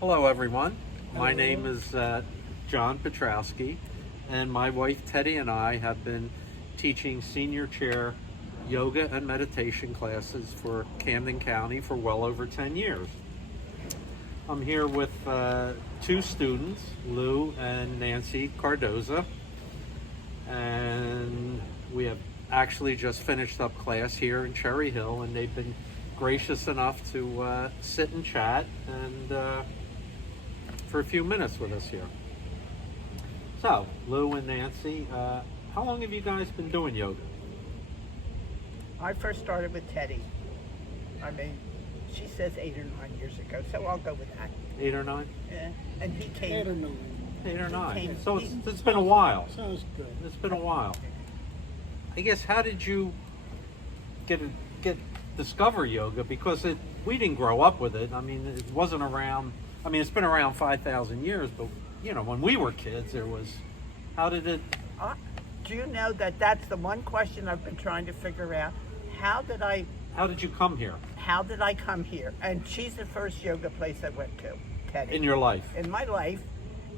Hello, everyone. My Hello. name is John Petrowski, and my wife Teddy and I have been teaching senior chair yoga and meditation classes for Camden County for well over 10 years. I'm here with two students, Lou and Nancy Cardoza, and we have actually just finished up class here in Cherry Hill, and they've been gracious enough to sit and chat and for a few minutes with us here. So, Lou and Nancy, how long have you guys been doing yoga? I first started with Teddy. I mean, she says 8 or 9 years ago, so I'll go with that. 8 or 9? Yeah. And he came. 8 or 9. 8 or 9. came- So it's been a while. Sounds good. It's been a while. I guess, how did you get discover yoga? Because we didn't grow up with it. I mean, it wasn't around. I mean, it's been around 5,000 years, but when we were kids, there was. How did it? Do you know that that's the one question I've been trying to figure out? How did you come here I come here? And she's the first yoga place I went to, Teddy. in your life? In my life.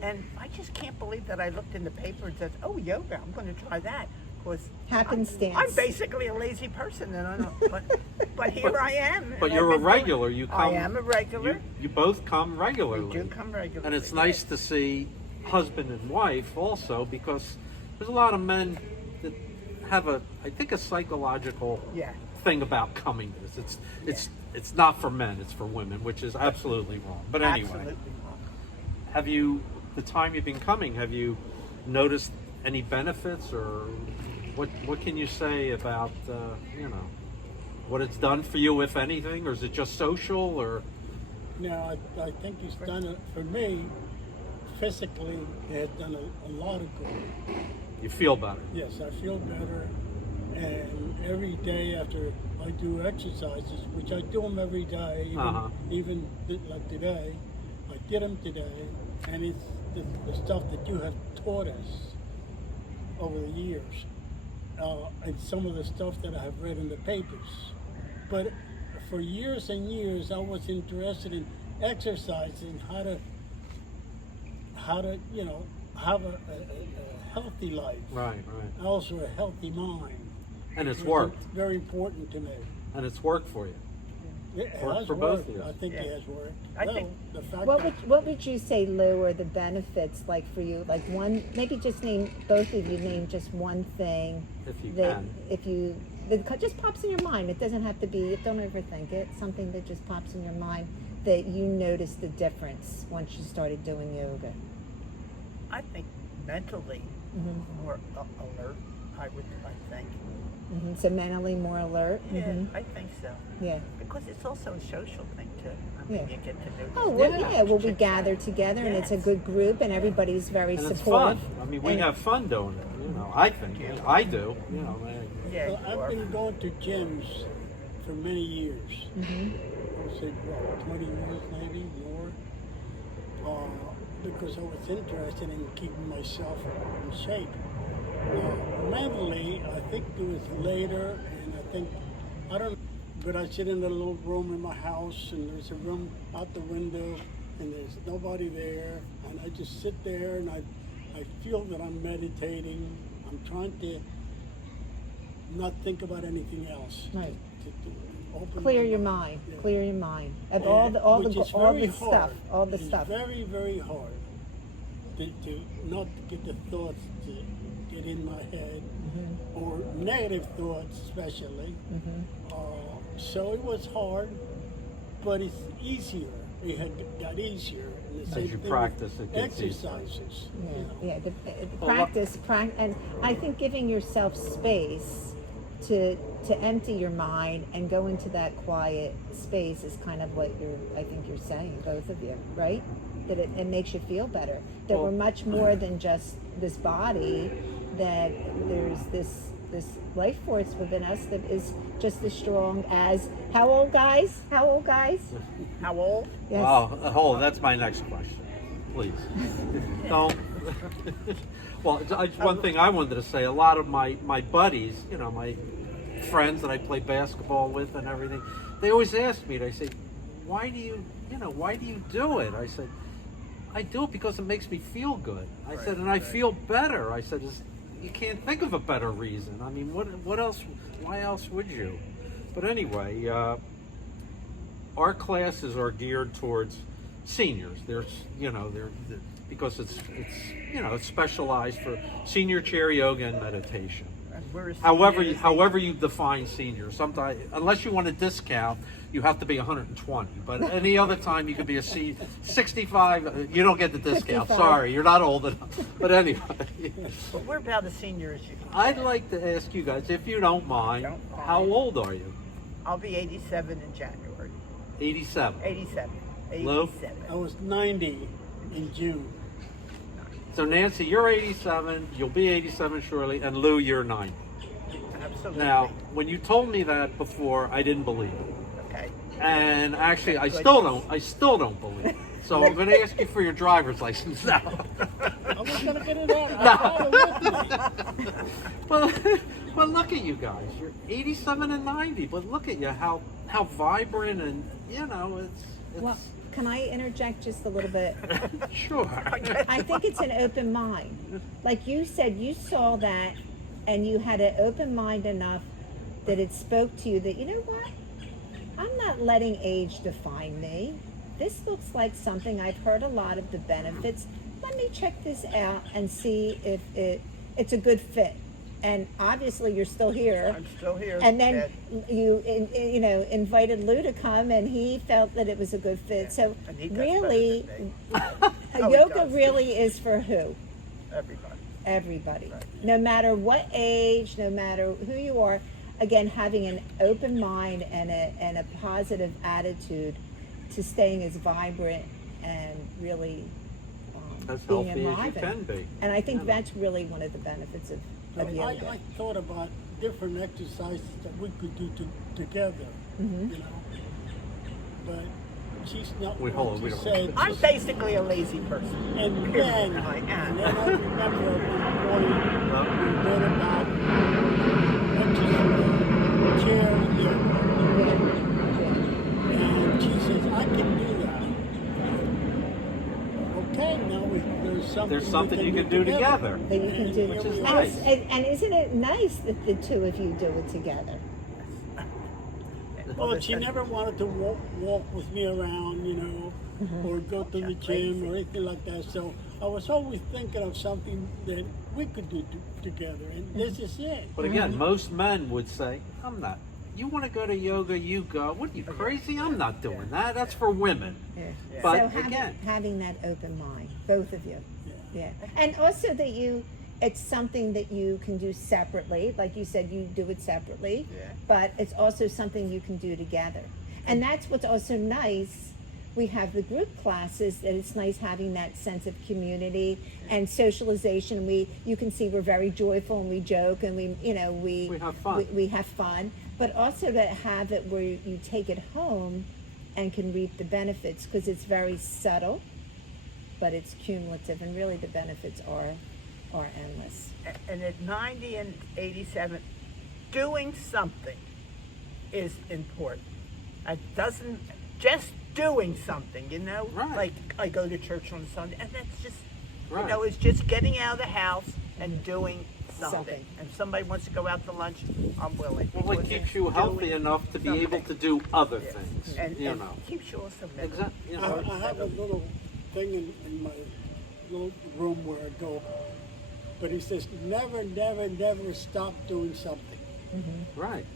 And I just can't believe that I looked in the paper and said, oh, yoga, I'm going to try that. Because Happenstance. I'm basically a lazy person, and I don't. But here I am. But and you're a I've been doing- regular. You come. I am a regular. You both come We regularly. do come regularly. And it's nice to see husband and wife also, because there's a lot of men that have I think a psychological Yeah. thing about coming to this. It's not for men, it's for women, which is absolutely wrong. But anyway, Absolutely wrong. have you, the time you've been coming, have you noticed any benefits, or what can you say about what it's done for you, if anything, or is it just social, or? Now, I think it's done it for me. Physically, it has done a lot of good. You feel better? Yes, I feel better. And every day after I do exercises, which I do them every day, even like today, I did them today, and it's the stuff that you have taught us over the years, and some of the stuff that I have read in the papers. But for years and years, I was interested in exercising, how to have a healthy life. Right. Also a healthy mind. And it's Which is worked. Very important to me. And it's worked for you. It Worked has for both worked. of you. I think Yeah. it has worked. I Well, think- the fact What that would you say, Lou, are the benefits like for you? Like one, maybe just name, both of you name just one thing If you that can. that just pops in your mind. It doesn't have to be, don't overthink it. Something that just pops in your mind that you noticed the difference once you started doing yoga. I think mentally Mm-hmm. more alert. I think. Mm-hmm. So mentally more alert. Yeah, Mm-hmm. I think so. Yeah. Because it's also a social thing too. I mean, Yeah. you get to know. Oh, these well, different yeah. Well, we chicks. gather together, and it's a Yes. good group, and everybody's very And it's supportive. fun. I mean, we And- have fun doing it. I think. I do. Yeah, Well, you I've are. been going to gyms for many years. Mhm. I would say about 20 years, maybe more. Because I was interested in keeping myself in shape. Mentally, I think it was later, and I don't, but I sit in a little room in my house, and there's a room out the window, and there's nobody there, and I just sit there, and I feel that I'm meditating. I'm trying to not think about anything else. Right. To open Clear my your mind. Yeah. Clear your mind of And which is all very the stuff, hard. all the It's stuff. very, very hard to not get the thoughts to get in my head, or negative thoughts especially. So it was hard, but it's easier. It had got easier. And the same you thing with practice, it gets easier. exercises. you know. Yeah, the Well, practice, and I think giving yourself space to empty your mind and go into that quiet space is kind of what I think you're saying, both of you, right? That it makes you feel better. That Well- we're much more than just this body. That there's this life force within us that is just as strong as how old guys? How old? Yes. Wow. That's my next question. Please. Don't. Well, one thing I wanted to say, a lot of my buddies, my friends that I play basketball with and everything, they always ask me, they say, why do you do it? I said, I do it because it makes me feel good. I said, and I feel better. I said, you can't think of a better reason. I mean, what else? Why else would you? But anyway, our classes are geared towards seniors. They're because it's specialized for senior chair yoga and meditation. And we're a However, senior- however you define senior, sometimes unless you want a discount, you have to be 120. But any other time, you could be a 65. You don't get the discount. 55. Sorry, you're not old enough. But anyway, But we're about as senior as you can. I'd like to ask you guys, if you don't mind, Don't mind. how old are you? I'll be 87 in January. 87. 87. Lou? 87. I was 90 in June. So Nancy, you're 87. You'll be 87 shortly, and Lou, you're 90. Absolutely. Now, when you told me that before, I didn't believe it. Okay. And actually, I Good. still don't believe it. So I'm going to ask you for your driver's license now. I was going to get it out. I brought it with me. Well, look at you guys. You're 87 and 90, but look at you, how vibrant, and it's Well, can I interject just a little bit? sure. I think it's an open mind. Like you said, you saw that and you had an open mind enough that it spoke to you that, you know what? I'm not letting age define me. This looks like something I've heard a lot of the benefits. Let me check this out and see if it's a good fit. And obviously you're still here. I'm still here. And then Ed. you invited Lou to come, and he felt that it was a good fit. So And he does really, better than me. Oh, he yoga does. really is for who? Everybody. Everybody. Right. No matter what age, no matter who you are. Again, having an open mind and a positive attitude to staying as vibrant and really As being healthy as you enlivened. can be. And I think that's really one of the benefits of yoga. I thought about different exercises that we could do together, Mm-hmm. you know. But she's not Wait, what hold on, she we don't- said. I'm basically a lazy person. And then I am. I remember at one point we read about exercise, chair yoga. And she says, I can do that. Okay, now there's something you can do together. That you can do. Which is And nice. and isn't it nice that the two of you do it together? Well, she never wanted to walk with me around, you know, or go to the gym or anything like that. So I was always thinking of something that we could do together, and this is it. But again, most men would say, I'm not. You want to go to yoga, you go. What, are you crazy? I'm not doing that. That's for women. Yeah. But so again, having that open mind, both of you. Yeah. Yeah. And also that it's something that you can do separately. Like you said, you do it separately. Yeah. But it's also something you can do together. And that's what's also nice. We have the group classes that it's nice having that sense of community and socialization. You can see we're very joyful and we joke and we have fun. We have fun, but also to have it where you take it home and can reap the benefits, because it's very subtle, but it's cumulative, and really the benefits are endless. And at 90 and 87, doing something is important. It doesn't, just doing something, you know? Right. Like I go to church on Sunday, and that's just, Right. it's just getting out of the house and doing something. Something. And if somebody wants to go out to lunch, I'm willing. well, it Because keeps it's you healthy doing enough to be able something. to do other Yes. things. And keeps you also mental. Exactly. I have a little thing in my little room where I go, but he says, never, never, never stop doing something. Right.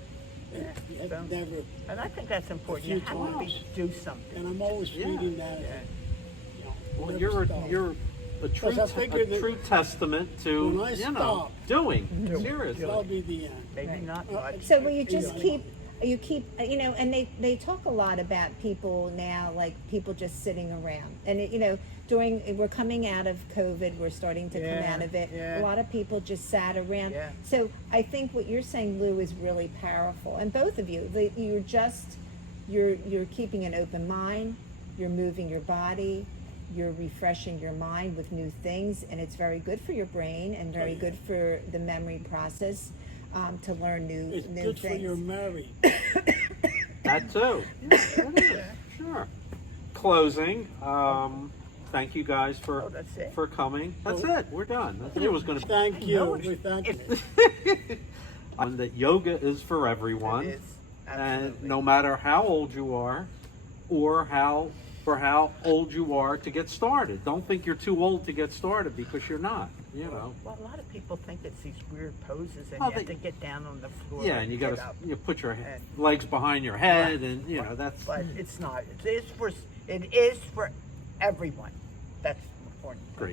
And So- never. And I think that's important. A You few have to times. do something. And I'm always Yeah. reading that. Yeah. Well, never you're stop. a true Because I figured that true testament to when I stop, doing seriously. that'll be the end. Maybe Right. not much. So will you just Yeah. keep and they talk a lot about people now, like people just sitting around, and we're coming out of COVID, we're starting to Yeah, come out of it. yeah. A lot of people just sat around. Yeah. So I think what you're saying, Lou, is really powerful, and both of you, you're keeping an open mind, you're moving your body, you're refreshing your mind with new things, and it's very good for your brain and very good for the memory process, to learn It's new good things. for your marriage. That too. It is. Sure. closing, thank you guys Oh, that's it? for coming. That's it. We're done. I think it was going to Thank I you. know We thank you. and that yoga is for everyone, It is, and absolutely. no matter how old you are, or how old you are to get started. Don't think you're too old to get started, because you're not. You know. Well, a lot of people think it's these weird poses, and Oh, you have they- to get down on the floor. Yeah, and you got get to up. put your And- legs behind your head, Right. and you know that's But it's not. It is for everyone. That's important. great.